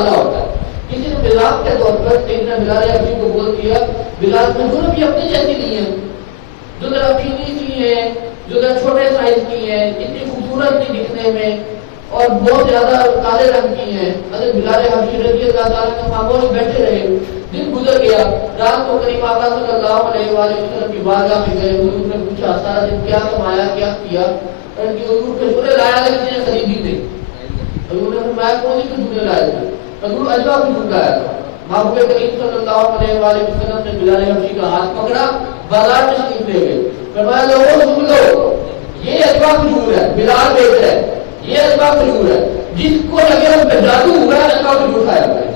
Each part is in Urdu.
اعلیٰ ہوتا ہے. کسی نے مزاق کے طور پر سیدنا بلال حبشی کو بول دیا بلال حضور بھی اپنے جیسی نہیں ہے, جو ذرا چینی سی ہے, جو ذرا چھوٹے سائز کی ہیں, اتنی خوبصورت نہیں دکھنے میں اور بہت زیادہ کالے رنگ کی ہیں. حضرت بلال حبشی رضی اللہ تعالیٰ عنہ خاموش بیٹھے رہے. دن گزر گیا, رات کو کریم آقا صلی اللہ علیہ وآلہ وسلم کی بارگاہ میں گئے. حضور نے پوچھا سارا دن کیا کمایا, کیا کیا؟ حضور کھجوریں لایا تھا, کسی نے خریدی نہیں. حضور نے فرمایا کون سی کھجوریں لائے تھے؟ حضور اجوا کھجور لایا تھا. محبوب کریم صلی اللہ علیہ وآلہ وسلم نے بلال حبشی کا ہاتھ پکڑا, بازار میں تشریف لے گئے. فرمایا لوگوں سن لو, یہ اجوا کھجور ہے, بلال بیچ رہا ہے, یہ اجوا کھجور ہے. جس کو لگے اس پہ جادو ہوا ہے اجوا کھجور کھایا ہوا ہے.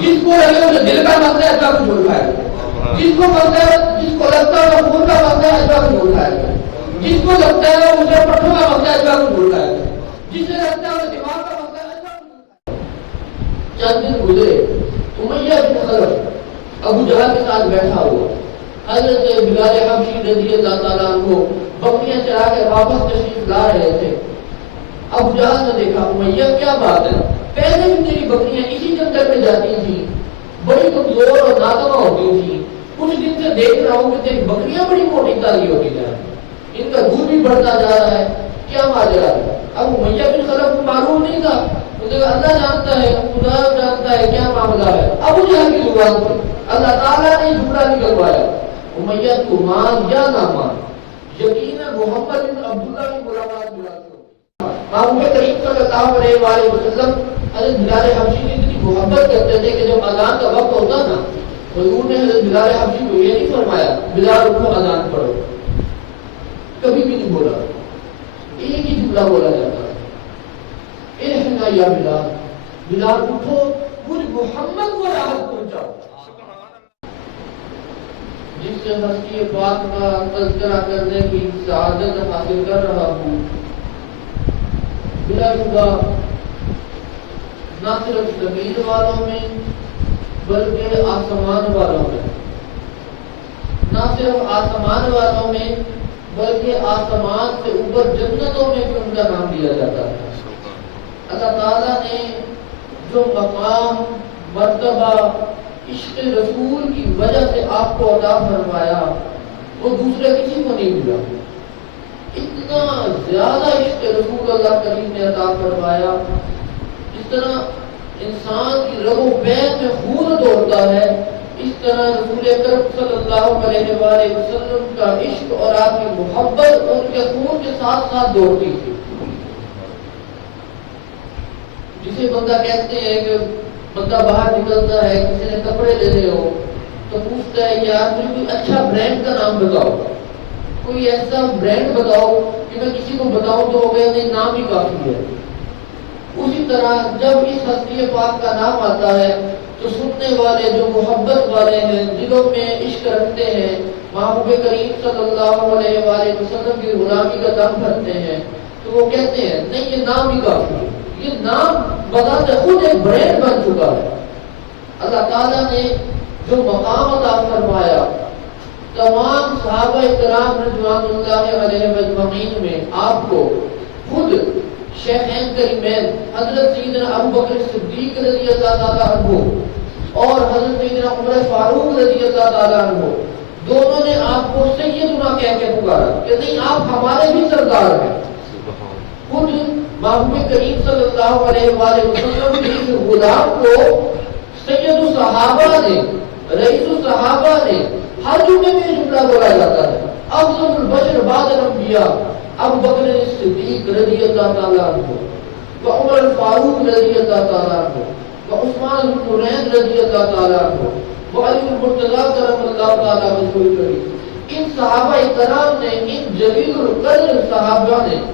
جس کو لگے اسے دل کا مسئلہ ہے اجوا کھجور کھایا ہوا ہے. جس کو مسئلہ ہے, جس کو لگتا ہے وہ خون کا مسئلہ ہے اجوا کھجور کھایا ہوا ہے. جس کو لگتا ہے اسے پٹھوں کا مسئلہ ہے اجوا کھجور کھایا ہوا ہے. جسے لگتا ہے اسے دماغ کا مسئلہ ہے اجوا کھجور کھایا ہوا ہے. چند دن گزرے, امیہ بن خلف ابو جہل کے ساتھ بیٹھا ہوا. حضرت بلال حبشی رضی اللہ تعالیٰ عنہ بکریاں چرا کے واپس تشریف لا رہے تھے. ابو جہل نے دیکھا امیہ کیا بات ہے, پہلے بھی تیری بکریاں اسی چکر میں جاتی تھیں, بڑی کمزور اور ناتواں ہوتی تھیں. کچھ دن سے دیکھ رہا ہوں کہ تیری بکریاں بڑی موٹی تازی ہوتی جا رہی ہیں, ان کا دودھ بھی بڑھتا جا رہا ہے, کیا ماجرا ہے؟ اب امیہ بن خلف کو معلوم نہیں تھا. اللہ جانتا ہے, خدا جانتا ہے کیا معاملہ ہے. ابو جہل کی زبان پر اللہ تعالیٰ نے جھوٹا نکلوایا. امیہ تو مان یا نہ مان, یقین محمد بن عبداللہ کی ملاقات ملاقات. محبوب کریم صلی اللہ علیہ وآلہ وسلم حضرت بلال حبشی سے اتنی محبت کرتے تھے کہ جب اذان کا وقت ہوتا نا, حضور نے حضرت بلال حبشی کو یہ نہیں فرمایا بلال اٹھو اذان پڑھو, کبھی بھی نہیں بولا. ایک ہی جملہ بولا جاتا ہے, احنا یا بلال, بلال اٹھو مجھ محمد کو راحت پہنچاؤ. جس سے ہستی پاک کا تذکرہ کرنے کی سعادت حاصل کر رہا ہوں, بلا شبہ نہ صرف زمین والوں میں بلکہ آسمان والوں میں, نہ صرف آسمان والوں میں بلکہ آسمان سے اوپر جنتوں میں بھی ان کا نام لیا جاتا ہے. اللہ تعالیٰ نے جو مقام مرتبہ عشق رسول کی وجہ سے آپ کو عطا فرمایا وہ دوسرے کسی کو نہیں ملا. اتنا زیادہ عشق رسول اللہ کریم نے عطا فرمایا, اس طرح انسان کی رگ و پین میں خون دوڑتا ہے, اس طرح رسول اکرم صلی اللہ علیہ وآلہ وسلم کا عشق اور آپ کی محبت ان کے خون کے ساتھ ساتھ دوڑتی تھی. جسے بندہ کہتے ہیں کہ بندہ باہر نکلتا ہے, کسی نے کپڑے لینے ہو تو پوچھتا ہے یار مجھے کوئی اچھا برانڈ کا نام بتاؤ, کوئی ایسا برانڈ بتاؤ کہ میں کسی کو بتاؤں تو ہو گیا نہیں, نام ہی کافی ہے. اسی طرح جب اس ہستی پاک کا نام آتا ہے تو سننے والے جو محبت والے ہیں, دلوں میں عشق رکھتے ہیں, محبوب کریم صلی اللہ علیہ وآلہ وسلم کی غلامی کا دم بھرتے ہیں, تو وہ کہتے ہیں نہیں یہ نام ہی کافی ہے, یہ نام بذات خود ایک برانڈ بن چکا ہے. اللہ تعالیٰ نے جو مقام عطا فرمایا تمام صحابہ کرام رضوان اللہ علیہ مجمعین میں آپ کو خود شیخین کریمین حضرت سیدنا ابو بکر صدیق رضی اللہ تعالیٰ عنہ اور حضرت سیدنا عمر فاروق رضی اللہ تعالیٰ عنہ دونوں نے آپ کو سیدنا کہہ کے پکارا کہ نہیں آپ ہمارے بھی سردار ہیں. خود محبوب کریم صلی اللہ علیہ وآلہ وسلم کے اس غلام کو سید الصحابہ نے, رئیس الصحابہ نے ہر جمعے میں جملہ بولا جاتا ہے, افضل البشر بعد الانبیاء ابو بکر صدیق رضی اللہ تعالیٰ عنہ و عمر فاروق رضی اللہ تعالیٰ عنہ و عثمان بن نورین رضی اللہ تعالیٰ عنہ و علی المرتضی کرم اللہ تعالیٰ وجہہ. ان صحابہ کرام نے, ان جلیل القدر صحابہ نے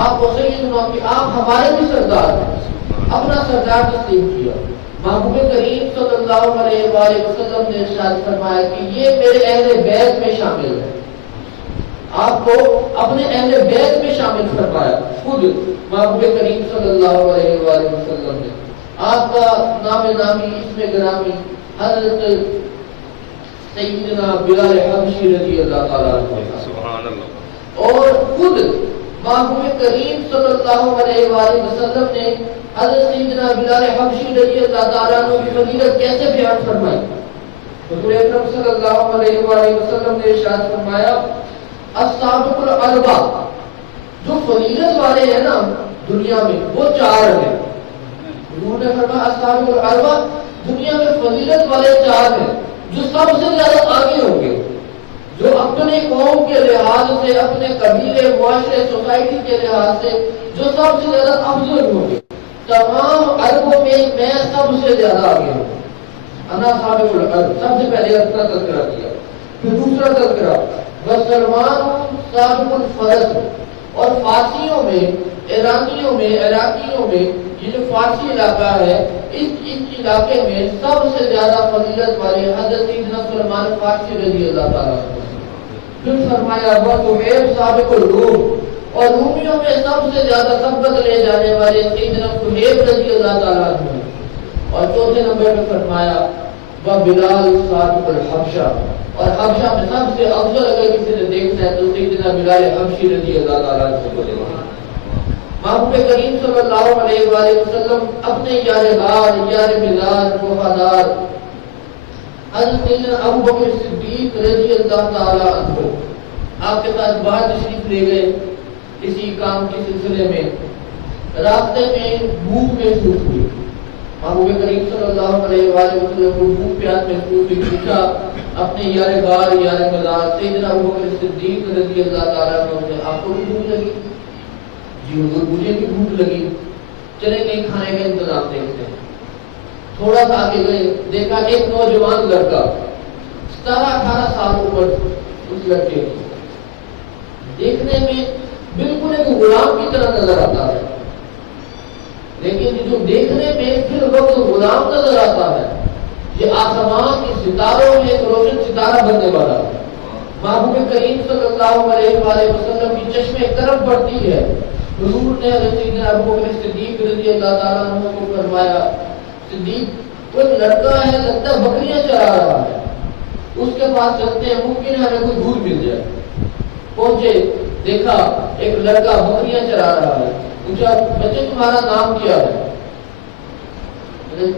آپ کو سیدنا کہ آپ ہمارے بھی سردار ہیں, اپنا سردار تسلیم کیا. محبوب کریم صلی اللہ علیہ وآلہ وسلم نے ارشاد فرمایا کہ یہ میرے اہل بیت میں شامل ہے, آپ کو اپنے اہل بیت میں شامل فرمایا. خود محبوب کریم صلی اللہ علیہ وآلہ وسلم نے آپ کا نام نامی اسم گرامی حضرت سیدنا بلال حبشی رضی اللہ تعالیٰ عنہ سبحان اللہ, اور خود محبوب کریم صلی اللہ علیہ وآلہ وسلم نے حضرت سیدنا بلال حبشی رضی اللہ تعالیٰ عنہ کی فضیلت کیسے بیان فرمائی؟ حضور اکرم صلی اللہ علیہ وآلہ وسلم نے ارشاد فرمایا السابق الاربع، جو فضیلت والے ہیں نا دنیا میں وہ چار ہیں. حضور نے فرمایا السابق الاربع، دنیا میں فضیلت والے چار ہیں جو سب سے زیادہ آگے ہوں گے، جو اپنے قوم کے لحاظ سے، اپنے قبیلے، معاشرے، سوسائٹی کے لحاظ سے جو سب سے زیادہ افضل ہوں گے. تمام عربوں میں میں سب سے زیادہ آگے ہوں. انا سابق الارض، سب سے پہلے اپنا تذکرہ کیا. پھر دوسرا تذکرہ وسلمان سابق الفرز، اور فارسیوں میں، ایرانیوں میں، عراقیوں میں، یہ جو فارسی علاقہ ہے اس علاقے میں سب سے زیادہ فضیلت والے حضرت سیدنا سلمان فارسی رضی اللہ تعالیٰ عنہ. پھر فرمایا وسہیب سابق الروم، اور رومیوں میں سب سے زیادہ سبقت لے جانے والے سیدنا سہیب رضی اللہ تعالیٰ عنہ. اور چوتھے نمبر پہ فرمایا بلال سابق الحبشہ، اور حبشہ میں سب سے افضل اگر کسی نے دیکھنا ہے تو سیدنا بلال حبشی رضی اللہ تعالیٰ عنہ کو دیکھنا. محبوب کریم صلی اللہ علیہ وآلہ وسلم اپنے یار غار، یار مزار، وفادار حضرت سیدنا ابو بکر صدیق رضی اللہ تعالیٰ عنہ آپ کے ساتھ باہر تشریف لے گئے کسی کام کے سلسلے میں. راستے میں بھوک محسوس ہوئی. محبوب کریم صلی اللہ علیہ وآلہ وسلم کو بھوک پیاس محسوس ہوئی. پوچھا اپنے یار غار، یار مزار سیدنا ابو بکر صدیق رضی اللہ تعالیٰ عنہ سے آپ کو بھی بھوک لگی؟ جی حضور مجھے بھی بھوک لگی، چلے کہیں کھانے کا انتظام دیکھتے ہیں. تھوڑا سا آگے گئے، دیکھا ایک نوجوان لڑکا 17-18 سال عمر اس لڑکے کی، دیکھنے میں بالکل ایک غلام کی طرح نظر آتا ہے، لیکن جو دیکھنے میں پھر وقت غلام نظر آتا ہے یہ آسمان کے ستاروں میں ایک روشن ستارہ بننے والا ہے. محبوب کریم صلی اللہ علیہ وآلہ وسلم کی چشمے کرم پڑتی ہے. حضور نے حضرت سیدنا ابو بکر صدیق رضی اللہ تعالیٰ عنہ کو فرمایا صدیق کوئی لڑکا ہے لگتا ہے بکریاں چرا رہا ہے، اس کے پاس چلتے ہیں، ممکن ہے ہمیں کوئی دودھ مل جائے. پہنچے، دیکھا ایک لڑکا بکریاں چرا رہا ہے. پوچھا بچے تمہارا نام کیا ہے؟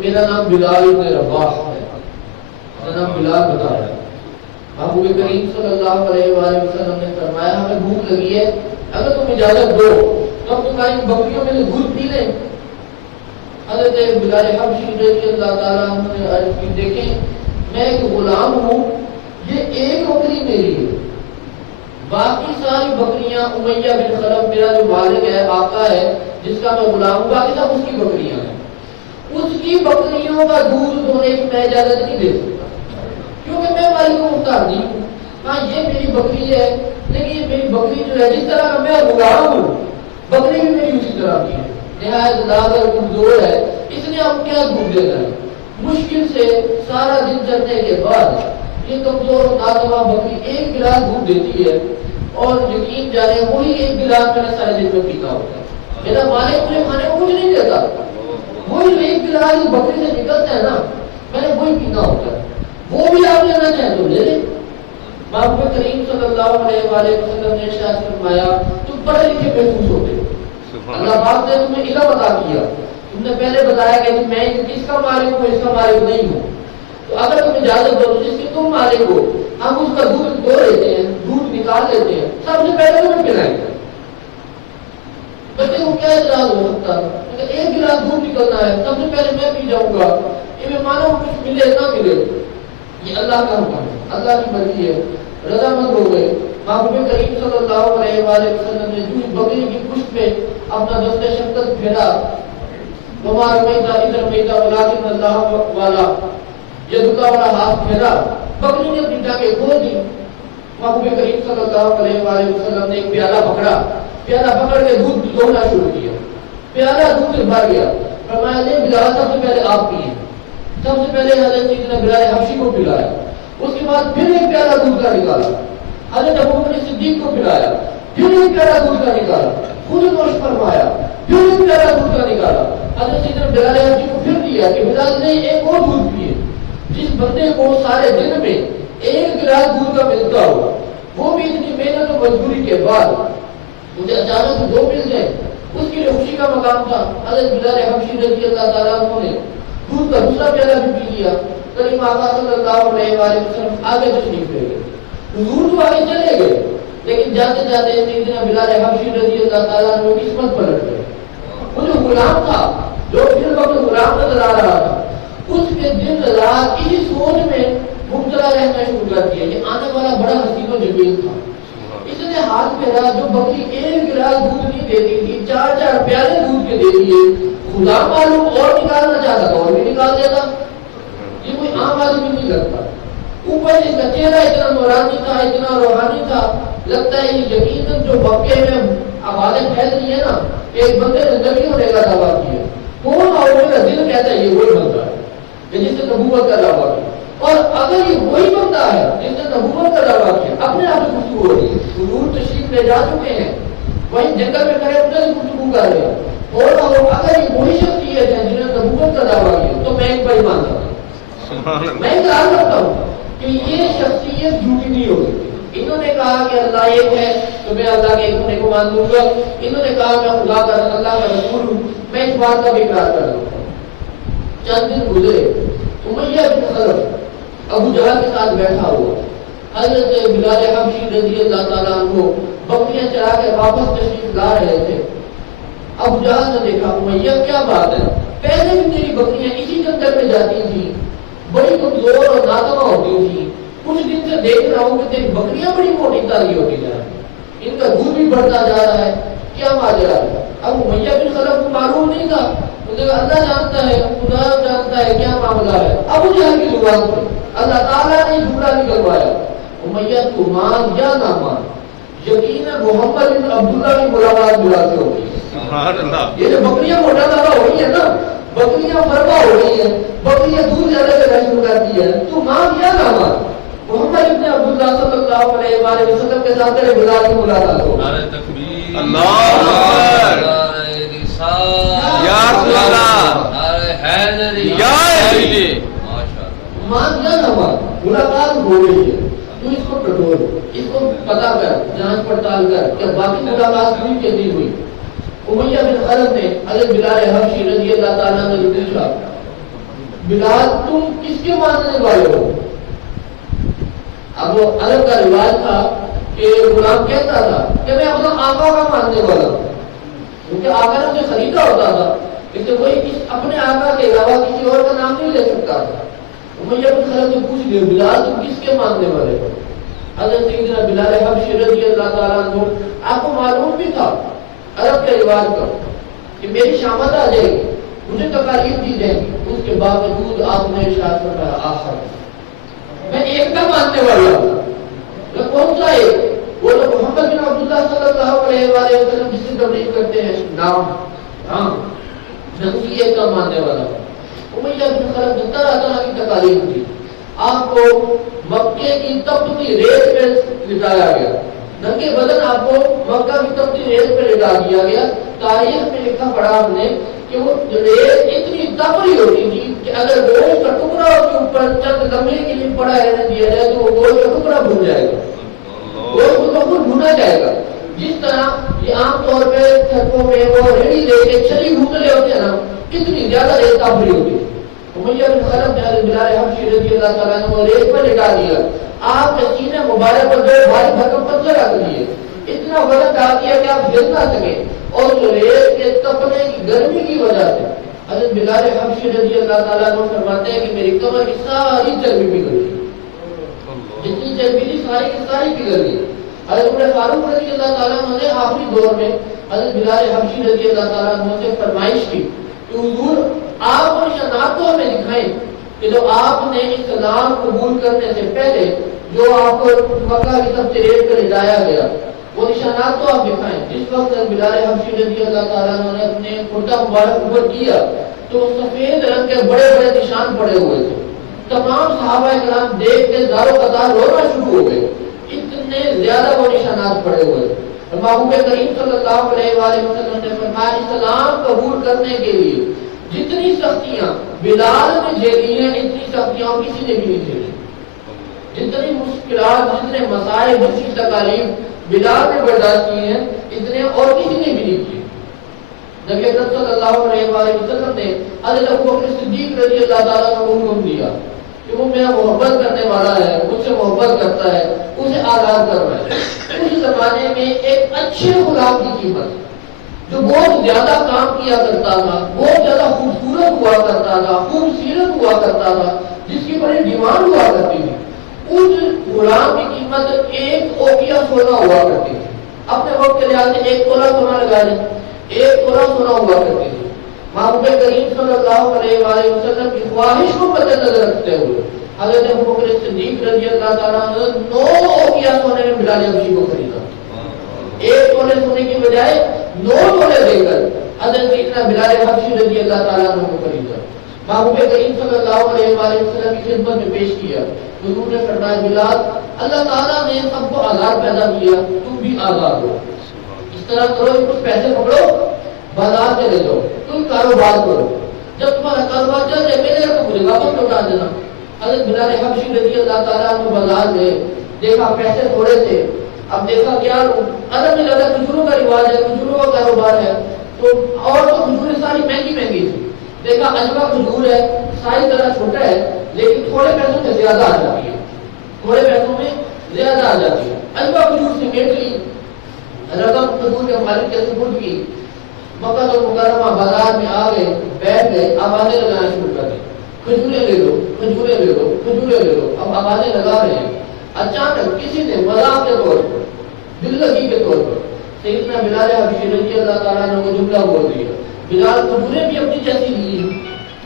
میرا نام بلال بن رباح ہے. میرا نام بلال بتایا. محبوب کریم صلی اللہ علیہ وآلہ وسلم نے فرمایا ہمیں بھوک لگی ہے، اگر تم اجازت دو تو ہم تمہاری بکریوں میں سے دودھ پی لیں. حضرت بلال حبشی رضی اللہ تعالیٰ عنہ نے عرض کی دیکھیں میں ایک غلام ہوں، یہ ایک بکری میری ہے، باقی ساری بکریاں امیہ بن خلف میرا جو مالک ہے، آقا ہے جس کا میں غلام ہوں، باقی سب اس کی بکریاں ہیں. اس کی بکریوں کا دودھ دھونے کی میں اجازت نہیں دے سکتا کیونکہ میں مالک کو مختار نہیں ہوں. ہاں یہ میری بکری ہے، لیکن یہ میری بکری جو ہے جس طرح میں غلام ہوں بکری بھی میری اسی طرح کی ہے، نہایت داغر کمزور ہے، اس نے اب کیا دودھ دینا ہے. مشکل سے سارا دن چلنے کے بعد یہ کمزور ناتواں بکری ایک گلاس دودھ دیتی ہے، اور یقین جانے وہی ایک گلاس میں نے سارے دن میں پیتا ہوتا ہے. میرا مالک مجھے کھانے کو کچھ نہیں دیتا، وہی ایک گلاس بکری سے نکلتا ہے نا میں نے وہی پینا ہوتا ہے. وہ بھی آپ لینا چاہیں تو لے لیں. محبوب کریم صلی اللہ علیہ وآلہ وسلم نے ارشاد فرمایا تم پڑھے لکھے محسوس ہوتے ہو، اللہ پاک نے تمہیں علم عطا کیا، تم نے پہلے بتایا کہ میں اس کا مالک ہوں، اس کا مالک نہیں ہوں، تو اگر تم اجازت دو تو جس کے تم مالک ہو ہم اس کا دودھ دھو لیتے ہیں، دودھ نکال لیتے ہیں، سب سے پہلے تمہیں پلائیں گے. بچے کو کیا اعتراض ہو سکتا ہے؟ ایک گلاس دودھ نکلنا ہے، سب سے پہلے میں پی جاؤں گا، یہ مانو کچھ ملے نہ ملے یہ اللہ کا حکم ہے، اللہ کی مرضی ہے. رضامند ہو گئے. محبوب کریم صلی اللہ علیہ وآلہ وسلم نے جو بکری کی پشت پہ اپنا دست شفقت پھیرا، وما رمیت اذ رمیت ولکن اللہ والا یدک والا ہاتھ پھیرا، بکری نے اپنی ٹانگیں کھول دی. محبوب کریم صلی اللہ علیہ وآلہ وسلم نے ایک پیالہ پکڑا، پیالہ پکڑ کے دودھ دوہنا شروع کیا، پیالہ دودھ سے بھر گیا. فرمایا لے بلال سب سے پہلے آپ پیئے. سب سے پہلے حضرت سیدنا بلال حبشی کو پلایا، اس کے بعد پھر ایک پیالہ دودھ کا نکالا، حضرت ابو بکر صدیق کو پلایا، پھر ایک پیالہ دودھ کا نکالا، خود نوش فرمایا، پھر ایک پیالہ دودھ کا نکالا. حضرت سیدنا بلال حبشی کو پھر دیا کہ بلال نے ایک اور دودھ پیے. جس بندے کو سارے دن میں ایک گلاس دودھ کا ملتا ہو، وہ بھی اتنی محنت و مزدوری کے بعد مجھے اچانک دو مل جائیں، اس کے لیے خوشی کا مقام تھا. حضرت بلال حبشی رضی اللہ تعالیٰ عنہ نے دودھ کا دوسرا پیالہ بھی پی لیا. کریم آقا صلی اللہ علیہ وسلم آگے تشریف لے گئے. حضور تو آگے چلے گئے لیکن جاتے جاتے سیدنا بلال حبشی رضی اللہ تعالیٰ عنہ کی قسمت پلٹ گئی. وہ جو غلام تھا جو پھر وقت غلام نظر آ رہا تھا اس کے دن رات اسی سوچ میں مبتلا رہنا شروع کر دیا. یہ آنے والا بڑا حسین و جمیل تھا. اس نے ہاتھ پھیرا جو بکری ایک گلاس دودھ نہیں دیتی تھی 4 پیالے دودھ کے دے دیے. خدا معلوم اور نکالنا چاہتا تھا اور بھی نکال دیتا. یہ کوئی عام آدمی نہیں لگتا. اوپر اس کا چہرہ اتنا نورانی تھا اتنا روحانی تھا. لگتا ہے یہ یقیناً جو مکے میں آوازیں پھیل رہی ہیں نا ایک بندے نے نبی ہونے کا دعویٰ کیا. کون اور میرا دل کہتا ہے یہ وہی بندہ ہے جس نے نبوت کا دعویٰ کیا. اور اگر یہ وہی بندہ ہے جس نے نبوت کا دعویٰ کیا اپنے آپ سے گفتگو ہو رہی ہے. حضور تشریف لے جا چکے ہیں وہی جنگل میں کھڑے اپنے سے گفتگو کر رہے ہیں. اور اگر یہ وہی شخصیت ہے جنہوں نے نبوت کا دعویٰ کیا تو میں ایک بھائی مانتا ہوں. میں اقرار کرتا ہوں کہ یہ شخصیت جھوٹی نہیں ہو سکتی. انہوں نے کہا کہ اللہ ایک ہے تو میں اللہ کے ایک ہونے کو مان لوں گا. انہوں نے کہا میں خدا کا اللہ کا رسول ہوں میں اس بات کا بھی اقرار کر رہا ہوں. چند دن گزرے امیہ بن خلف ابو جہل کے ساتھ بیٹھا ہوا. حضرت بلال حبشی رضی اللہ تعالیٰ عنہ بکریاں چرا کے واپس تشریف لا رہے تھے. ابو جہل نے دیکھا امیہ کیا بات ہے پہلے بھی تیری بکریاں اسی جنگل میں جاتی تھیں بڑی کمزور اور ناتواں ہوتی تھی. کچھ دن سے دیکھ رہا ہوں کہ تیری بکریاں بڑی موٹی تازی ہوتی جا رہی ان کا دودھ بھی بڑھتا جا رہا ہے. کیا ماجرا ہے؟ اب امیہ بن خلف کو معلوم نہیں تھا. اللہ جانتا ہے خدا جانتا ہے کیا معاملہ ہے. ابو جہل کی زبان سے اللہ تعالیٰ نے جھوٹا نکلوایا. امیہ تو مان یا نہ مان یقیناً محمد بن عبداللہ کی ملاقات بلا سے ہوگی. یہ جو بکریاں موٹا تازہ ہو رہی ہے نا بکریاں فرما ہو رہی ہیں بکریاں دودھ زیادہ سے شروع کرتی ہے. تو مان یا نہ مان محمد ابن عبداللہ صلی اللہ علیہ وسلم کے ساتھ تیرے بلال کی ملاقات ہو. نعرہ تکبیر اللہ نعرہ رسالت یا رسول اللہ نعرہ حیدری یا علی ماشاءاللہ. مان یا نہ مان ملاقات ہو رہی ہے. تو اس کو ٹٹول اس کو پتہ کر جانچ پڑتال کر کہ باقی ملاقات ہوئی کہ نہیں ہوئی. امیہ بن خلف نے حضرت بلال حبشی رضی اللہ تعالیٰ نے پوچھا بلال تم کس کے ماننے والے ہو؟ اب وہ عرب کا رواج تھا کہ غلام کہتا تھا کہ میں اپنا آقا کا ماننے والا ہوں کیونکہ آقا نے اسے خریدا ہوتا تھا اس سے کوئی اپنے آقا کے علاوہ کسی اور کا نام نہیں لے سکتا تھا. امیہ بن خلف نے پوچھ لیا بلال تم کس کے ماننے والے ہو؟ حضرت سیدنا بلال حبشی رضی اللہ تعالیٰ عنہ آپ کو معلوم بھی تھا عرب کے رواج کا کہ میری شامت آ جائے گی مجھے تکالیف دی جائیں گی. اس کے باوجود آپ نے ارشاد فرمایا آخر میں ایک کا ماننے والا ہوں. میں کون سا ایک؟ وہ تو محمد بن عبداللہ صلی اللہ علیہ وسلم جس سے تبلیغ کرتے ہیں نام ہاں میں اسی ایک کا ماننے والا ہوں. امیہ بن خلف طرح طرح کی تکالیف دی. آپ کو مکے کی تپتی ریت پہ لٹایا گیا. ننگے بدن آپ کو مکہ کی تپتی ریت پہ لٹا دیا گیا. تاریخ میں لکھا پڑا ہم نے کہ وہ ریت اتنی تپڑی ہوتی تھی کہ اگر گوشت کا ٹکڑا اس کے اوپر چند لمحے کے لیے پڑا رہنے دیا جائے تو وہ گوشت کا ٹکڑا بھول جائے گا. گوشت کو بالکل بھونا جائے گا. جس طرح یہ عام طور پہ سڑکوں میں وہ ریڑھی لے کے چھلی بھوکلے ہوتے ہیں نا کتنی زیادہ ریت تپڑی ہوتی ہے. امیہ بن خلف نے حضرت بلال حبشی رضی اللہ تعالیٰ نے وہ ریت پر لٹا دیا. آپ کے سینے مبارک پر دو بھاری بھرکم پتھر رکھ دیے. اتنا وزن ڈال دیا کہ آپ ہل نہ سکیں اور جو ریت کے تپنے کی گرمی کی وجہ سے حضرت بلال حبشی رضی اللہ تعالیٰ عنہ فرماتے ہیں کہ میری کمر کی ساری چربی پگھل گئی. جتنی چربی تھی ساری کی ساری پگھل گئی. حضرت عمر فاروق رضی اللہ تعالیٰ عنہ نے آخری دور میں حضرت بلال حبشی رضی اللہ تعالیٰ عنہ سے فرمائش کی کہ حضور آپ کو نشانات تو ہمیں دکھائیں کہ جو آپ نے اسلام قبول کرنے سے پہلے جو آپ کو مکہ کی طرف سے ریت کر لٹایا گیا وہ نشانات تو آپ دکھائیں. جس وقت بلال حبشی رضی اللہ تعالیٰ عنہ نے اپنے کرتا مبارک اوپر کیا تو سفید رنگ کے بڑے بڑے نشان پڑے ہوئے تھے. تمام صحابہ کرام دیکھ کے دارو قطار رونا شروع ہو گئے. اتنے زیادہ وہ نشانات پڑے ہوئے تھے. محبوب کریم صلی اللہ علیہ وسلم نے فرمایا اسلام قبول کرنے کے لیے جتنی سختیاں بلال نے جھیلی ہیں اتنی سختیاں کسی نے بھی نہیں جھیلی. جتنی مشکلات جتنے مسائل جتنی تکالیف بلال نے برداشت کی ہیں اتنے اور کسی نے بھی نہیں کی. نبی اکرم صلی اللہ علیہ وآلہ وسلم نے حضرت ابوبکر صدیق رضی اللہ تعالیٰ عنہ کو حکم دیا کہ وہ میرا محبت کرنے والا ہے، مجھ سے محبت کرتا ہے، اسے آزاد کرنا ہے۔ اس زمانے میں ایک اچھے غلام کی قیمت جو بہت زیادہ کام کیا کرتا تھا، بہت زیادہ خوبصورت ہوا کرتا تھا، خوبصورت ہوا کرتا تھا، جس کی بڑی ڈیمانڈ ہوا کرتی تھی، اس غلام کی قیمت 1 اوقیہ سونا ہوا کرتی تھی۔ اپنے وقت کے لحاظ سے 1 تولہ سونا لگا لیں، 1 تولہ سونا ہوا کرتی تھی۔ محبوب کریم صلی اللہ علیہ وآلہ وسلم کی خواہش کو مد نظر رکھتے ہوئے حضرت ابوبکر صدیق رضی اللہ تعالیٰ عنہ 9 اوقیہ سونے میں بلال حبشی کو خریدا۔ 1 تولے سونے کی بجائے 9 تولے دے کر حضرت سیدنا بلال حبشی رضی اللہ تعالیٰ عنہ کو خریدا۔ محبوب کریم صلی اللہ علیہ وآلہ وسلم کی خدمت میں پیش کیا۔ حضور نے فرمایا بلال، اللہ تعالیٰ نے سب کو آزاد پیدا کیا، تم بھی آزاد ہو، اس طرح کرو کہ کچھ پیسے پکڑو، بازار چلے جاؤ، تم کاروبار کرو، جب تمہارا کاروبار چل جائے میرے کو مجھے واپس لوٹا دینا۔ حضرت بلال حبشی رضی اللہ تعالیٰ عنہ بازار گئے، دیکھا پیسے تھوڑے تھے، اب دیکھا کیا عرب میں زیادہ کھجوروں کا رواج ہے، کھجوروں کا کاروبار ہے، تو اور تو کھجوریں ساری مہنگی مہنگی تھی۔ دیکھا اجوا کھجور ہے، سائز ذرا چھوٹا ہے لیکن تھوڑے پیسوں میں زیادہ آ جاتی ہے، تھوڑے پیسوں میں زیادہ آ جاتی ہے۔ اجوا کھجور سمیٹ لی، رقم کھجور کے مالک کے سپرد کی، مکہ المکرمہ بازار میں آ گئے، بیٹھ گئے، آوازیں لگانا شروع کر دی، کھجوریں لے لو، کھجوریں لے لو، کھجوریں لے لو۔ اب آوازیں لگا رہے ہیں، اچانک کسی نے مذاق کے طور پر، دل لگی کے طور پر سیدنا بلال حبشی رضی اللہ تعالیٰ عنہ کو جملہ بول دیا، بلال کھجوریں بھی اپنی جیسی لی ہیں،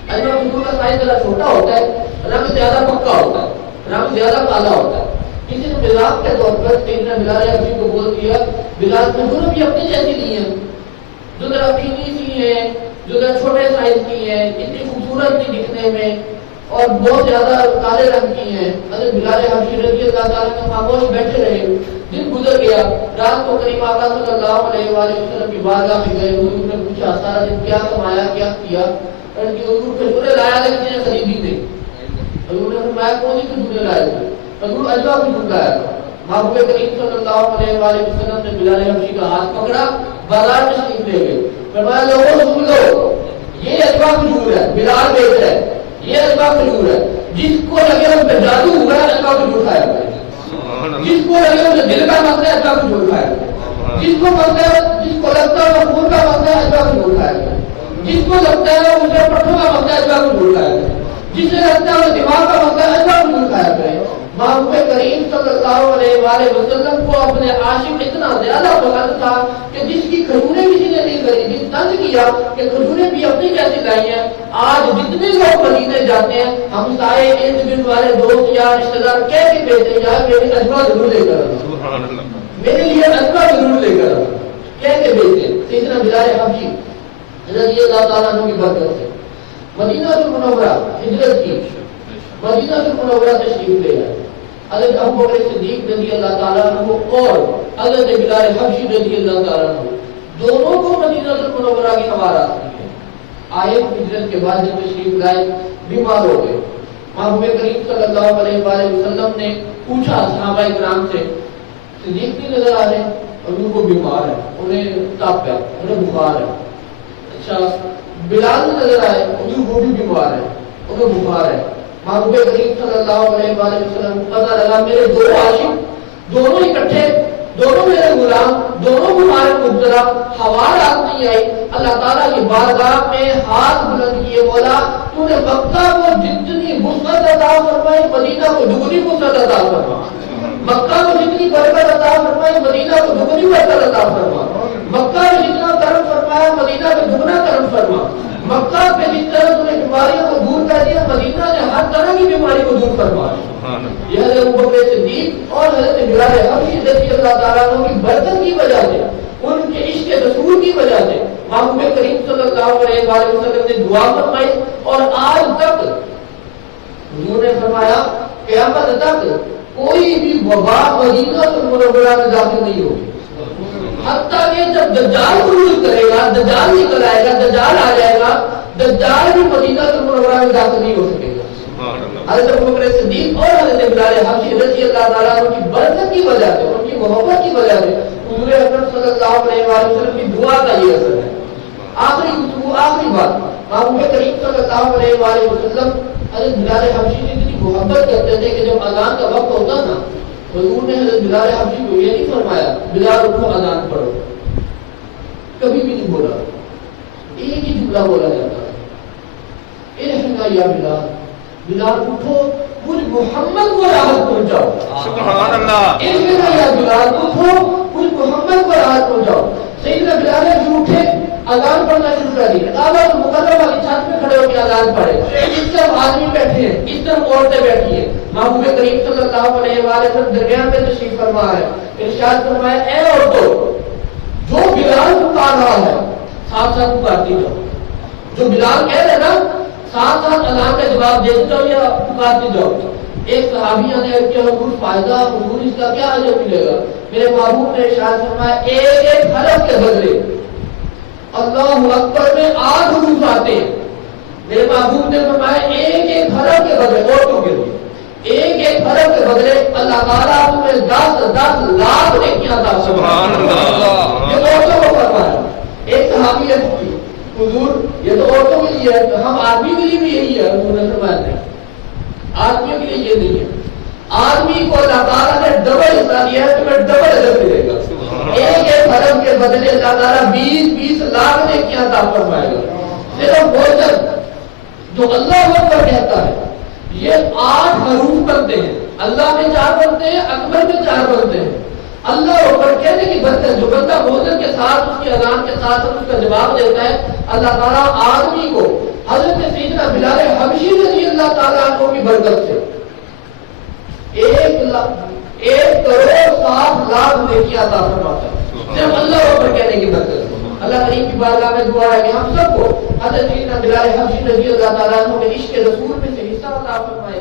اجوا کھجور کا سائز ذرا چھوٹا ہوتا ہے، رنگ زیادہ پکا ہوتا ہے، رنگ زیادہ کالا ہوتا ہے۔ کسی نے مذاق کے طور پر سیدنا بلال حبشی کو بول دیا، بلال کھجوریں بھی اپنی جیسی لی ہیں، جو ذرا پھینی سی ہیں، جو ذرا چھوٹے سائز کی ہیں، اتنی خوبصورت نہیں دکھنے میں اور بہت زیادہ کالے رنگ کی ہیں۔ حضرت بلال حبشی رضی اللہ تعالیٰ عنہ خاموش بیٹھے رہے، دن گزر گیا، رات کو کریم آقا صلی اللہ علیہ وآلہ وسلم کی بارگاہ میں گئے، حضور نے پوچھا سارا دن کیا کمایا، کیا کیا؟ اور کہ حضور کھجوریں لایا تھا، کسی نے خریدی نہیں۔ حضور نے فرمایا کون سی کھجوریں لائے تھے؟ حضور اجوا کھجور لایا تھا۔ محبوب کریم صلی اللہ علیہ وآلہ وسلم نے بلال حبشی کا ہاتھ پکڑا، بازار میں شریف لے گئے، فرمایا لوگوں سن لو، یہ اجوا کھجور ہے، بلال بیچ رہا ہے، یہ اجوا کھجور ہے، جس کو لگے اس پہ جادو ہوا ہے اجوا کھجور کھایا کرے، جس کو لگے اسے دل کا مسئلہ ہے اجوا کھجور کھایا کرے، جس کو مسئلہ، جس کو لگتا ہے خون کا مسئلہ ہے اجوا کھجور کھایا کرے، جس کو لگتا ہے اسے پٹھوں کا مسئلہ ہے اجوا کھجور کھایا کرے، جسے لگتا ہے دماغ کا مسئلہ ہے اجوا کھجور کھایا کرے۔ محبوب کریم صلی اللہ علیہ وآلہ وسلم کو اپنے عاشق اتنا زیادہ پسند تھا کہ جس کی کھجوریں کسی نے نہیں خریدی، تنگ کیا کہ کھجوریں بھی اپنی جیسی لائی ہیں۔ آج جتنے لوگ مدینے جاتے ہیں، ہم سارے ارد گرد والے دوست یا رشتے دار کہہ کے بیچتے ہیں یار میرے اجوا ضرور لے کر آنا، میرے لیے اجوا ضرور لے کر آنا، کہہ کے بیچتے ہیں۔ سیدنا بلال حبشی رضی اللہ تعالیٰ عنہ کی برکت سے مدینہ المنورہ ہجرت کی، مدینہ المنورہ تشریف لے آئے۔ حضرت ابوبکر صدیق رضی اللہ تعالیٰ عنہ اور حضرت بلال حبشی رضی اللہ تعالیٰ عنہ دونوں کو مدینہ المنورہ کی خبرات دی ہے۔ آئے ہجرت کے بعد جب تشریف لائے، بیمار ہو گئے۔ محبوب کریم صلی اللہ علیہ وآلہ وسلم نے پوچھا صحابہ کرام سے، صدیق نہیں نظر آ رہے؟ اور ان کو بیمار ہے، انہیں تاپ ہے، انہیں بخار ہے۔ اچھا بلال نہیں نظر آئے؟ وہ بھی بیمار ہے، انہیں بخار ہے۔ محبوب کریم صلی اللہ علیہ وآلہ وسلم کو پتہ لگا میرے دو عاشق دونوں اکٹھے، دونوں میرے غلام، دونوں بیمار مبتلا، ہوا رات نہیں آئی۔ اللہ تعالیٰ کی بارگاہ میں ہاتھ بلند کیے، بولا تو نے مکہ کو جتنی وسعت عطا فرمائی مدینہ کو دگنی وسعت عطا فرما، مکہ کو جتنی برکت عطا فرمائی مدینہ کو دگنی برکت عطا فرما، مکہ کو جتنا کرم فرمایا مدینہ کو دگنا کرم فرما، مکہ پہ جس طرح تم نے بیماریوں کو دور کر دیا مدینہ نے ہر طرح کی بیماری کو دور فرما دیا۔ یہ حضرت ابوبکر صدیق اور حضرت بلال حبشی رضی اللہ تعالیٰ عنہ کی برکت کی وجہ سے، ان کے عشق رسول کی وجہ سے محبوب کریم صلی اللہ علیہ وآلہ وسلم نے دعا فرمائی، اور آج تک حضور نے فرمایا قیامت تک کوئی بھی وبا مدینہ المنورہ میں داخل نہیں ہوگی، حتیٰ کہ جب دجال عروج کرے گا، دجال نکل آئے گا، دجال آ جائے گا، دجال بھی مدینہ المنورہ میں داخل نہیں ہو سکے گا۔ حضرت ابوبکر صدیق اور حضرت بلال حبشی رضی اللہ تعالیٰ عنہ کی برکت کی وجہ سے، ان کی محبت کی وجہ سے حضور اکرم صلی اللہ علیہ وسلم کی دعا کا یہ اثر ہے۔ آخری گفتگو آخری بات محبوب کریم صلی اللہ علیہ وآلہ وسلم حضرت بلال حبشی سے اتنی محبت کرتے تھے کہ جب اذان کا وقت ہوتا نا حضور نے حضرت بلال حبشی کو یہ نہیں فرمایا بلال اٹھو اذان پڑھو، کبھی بھی نہیں بولا، ایک ہی جملہ بولا جاتا ہے ارحمنا یا بلال، بلال اٹھو مجھ محمد کو راحت پہنچاؤ، سبحان اللہ، ارحمنا یا بلال اٹھو مجھ محمد کو راحت پہنچاؤ۔ سیدنا بلال جو اٹھے اذان پڑھنا شروع کر دی، کعبہ مکرمہ والی چھت پہ کھڑے ہو کے اذان پڑھے، اس طرف آدمی بیٹھے ہیں اس طرف عورتیں بیٹھی ہیں، محبوب کریم صلی اللہ علیہ وآلہ وسلم درمیان میں تشریف فرما ہے، ارشاد فرمایا اے عورتوں جو بلال پکار رہا ہے ساتھ ساتھ پکارتی جاؤ، جو بلال کہہ رہے نا ساتھ ساتھ اذان کا جواب دیتے جاؤ یا پکارتی جاؤ۔ ایک صحابیہ نے کہ حضور فائدہ حضور اس کا کیا اجر ملے گا؟ میرے محبوب نے ارشاد فرمایا ایک ایک حرف کے بدلے اللہ اکبر میں 8 حروف آتے ہیں۔ میرے محبوب نے فرمایا ایک ایک حرف کے بدلے عورتوں کے لیے ایک ایک حرف کے بدلے اللہ تعالیٰ تمہیں 10 لاکھ نیکیاں عطا فرمائے۔ سبحان اللہ، یہ عورتوں کو فرمایا۔ ایک صحابی نے پوچھی حضور یہ تو عورتوں کے لیے ہے، ہم آدمی کے لیے بھی یہی ہے؟ حضور نے فرمایا نہیں، آدمیوں کے لیے یہ نہیں ہے، آدمی کو اللہ تعالیٰ نے ڈبل حصہ دیا ہے، تمہیں ڈبل اجر ملے گا۔ ایک ایک حرف کے بدلے اللہ تعالیٰ 20 لاکھ نیکیاں عطا فرمائے گا۔ صرف بوجن جو اللہ اکبر کہتا ہے یہ 8 حروف بنتے ہیں، اللہ میں 4 بنتے ہیں، اکبر میں 4 بنتے ہیں۔ اللہ اکبر کہنے کی برکت جو بندہ بوجن کے ساتھ اس کی اذان کے ساتھ اس کا جواب دیتا ہے، اللہ تعالیٰ آدمی کو حضرت سیدنا بلال حبشی رضی اللہ تعالیٰ عنہ کی برکت سے 1 کروڑ 7 لاکھ نیکیاں عطا فرماتا ہے، صرف اللہ اکبر کہنے کی برکت سے۔ اللہ کریم کی بارگاہ میں دعا ہے کہ ہم سب کو حضرت سیدنا بلال حبشی رضی اللہ تعالیٰ عنہ کے عشق رسول میں سے حصہ عطا فرمائے۔